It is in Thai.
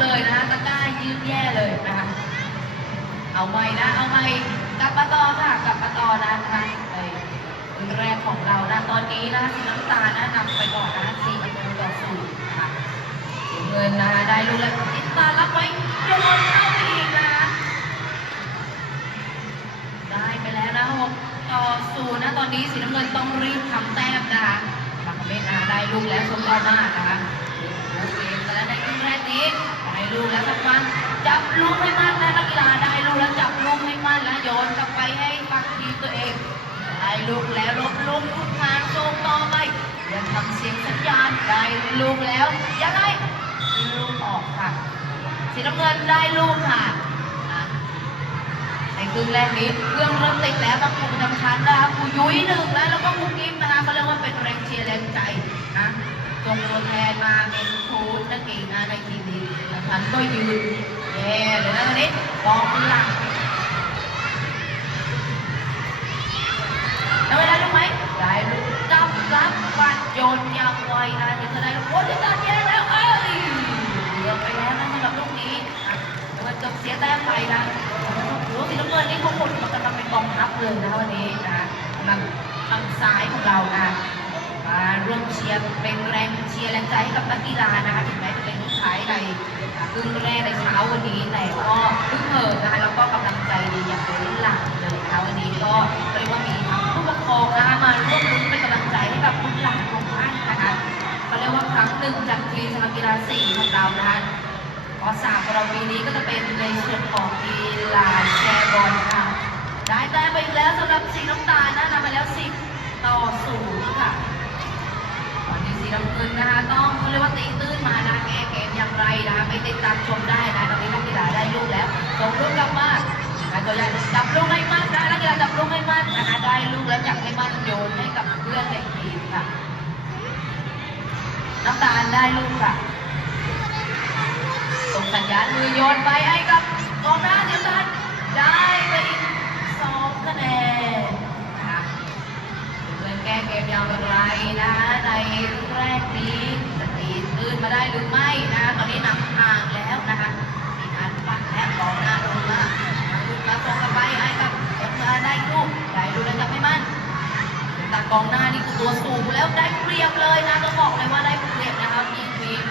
เลยนะตะกร้ายืดแย่เลยนะคะ เอาใหม่นะ เอาใหม่กลับมาต่อค่ะกลับมาต่อนะคะในครึ่งแรกของเรานะตอนนี้นะสีน้ำตาลนะนำไปก่อนนะสี่ประตูต่อศูนย์ค่ะเงินนะคะได้ลูกแล้วติดตารับไว้โยนเข้าไปอีกนะได้ไปแล้วนะหกต่อศูนย์นะตอนนี้สีน้ำเงินต้องรีบทำแต้มนะคะบางเมตนะได้ลูกแล้วสมบูรณ์มากนะคะ ลูกแล้วลบลูกทุกทางส่งต่อไปยังทำเสียงสัญญาณได้ลูกแล้วยังไงลูกออกค่ะสีน้ำเงินได้ลูกค่ะนะในครึ่งแรกนี้เครื่องเริ่มติดแล้วต้องคงจำชันนะคะครูยุ้ยหนึ่งนะแล้วก็ครูกิฟนะคะเขาเรียกว่าเป็นแรงเชียร์แรงใจนะส่งตัวแทนมาเป็นโค้ชนั่นเองนะในทีมนี้จำชันก็ยืนแย่เลยนะตอนนี้กองหลัง เป็นกองทัพเลยนะวันนี้นะกำลังทางซ้ายของเรานะมาร่วมเชียร์เป็นแรงเชียร์แรงใจให้กับนักกีฬานะคะถึงแม้จะเป็นลูกท้ายในครึ่งแรกในเช้าวันนี้แต่ก็พึงเหิมนะคะแล้วก็กำลังใจดีอย่างล้นหลามเลยนะคะวันนี้ก็เรียกว่ามีทั้งผู้ปกครองนะคะมาร่วมรุ้นเป็นกำลังใจให้กับลูกหลานของท่านนะคะเขาเรียกว่าครั้งหนึ่งจากทีมสมากีฬาสี่ของเรานะคะปสามของเราปีนี้ก็จะเป็นของกีฬาแชร์บอลค่ะ ได้แต้มไปอีกแล้ว สีน้ำตาลนะนำไปแล้ว10ต่อศูนย์ค่ะตอนนี้สีน้ำเงินนะคะ ต้องเขาเรียกว่าตีตื้นมานะแก้เกมอย่างไรนะคะไปติดตามชมได้นะตอนนี้นักกีฬาได้ลูกแล้วส่งลูกกลับมาแล้วก็อยากจับลูกให้มั่นนะนักกีฬาจับลูกให้มั่นนะคะได้ลูกแล้วจับให้มั่นโยนให้กับเพื่อนในทีมค่ะน้ำตาลได้ลูกค่ะส่งสัญญาณมือโยนไปให้กับกองหน้าเดียวกันได้ อย่างไรนะคะในลูกแรกนี้จตีตื้นมาได้หรือไม่นะตอนนี้นำห่างแล้วนะคะมีการปั้นแอบของหน้าลงมาลูกมาะสงกันไปไอ้กับยกมาได้ลูกได้ดูแล้วจะไม่มั่นตากองหน้านี่คือตัวสูงแล้วได้เปรียบเลยนะต้องบอกเลยว่าได้เปรียบนะคะทีมทีม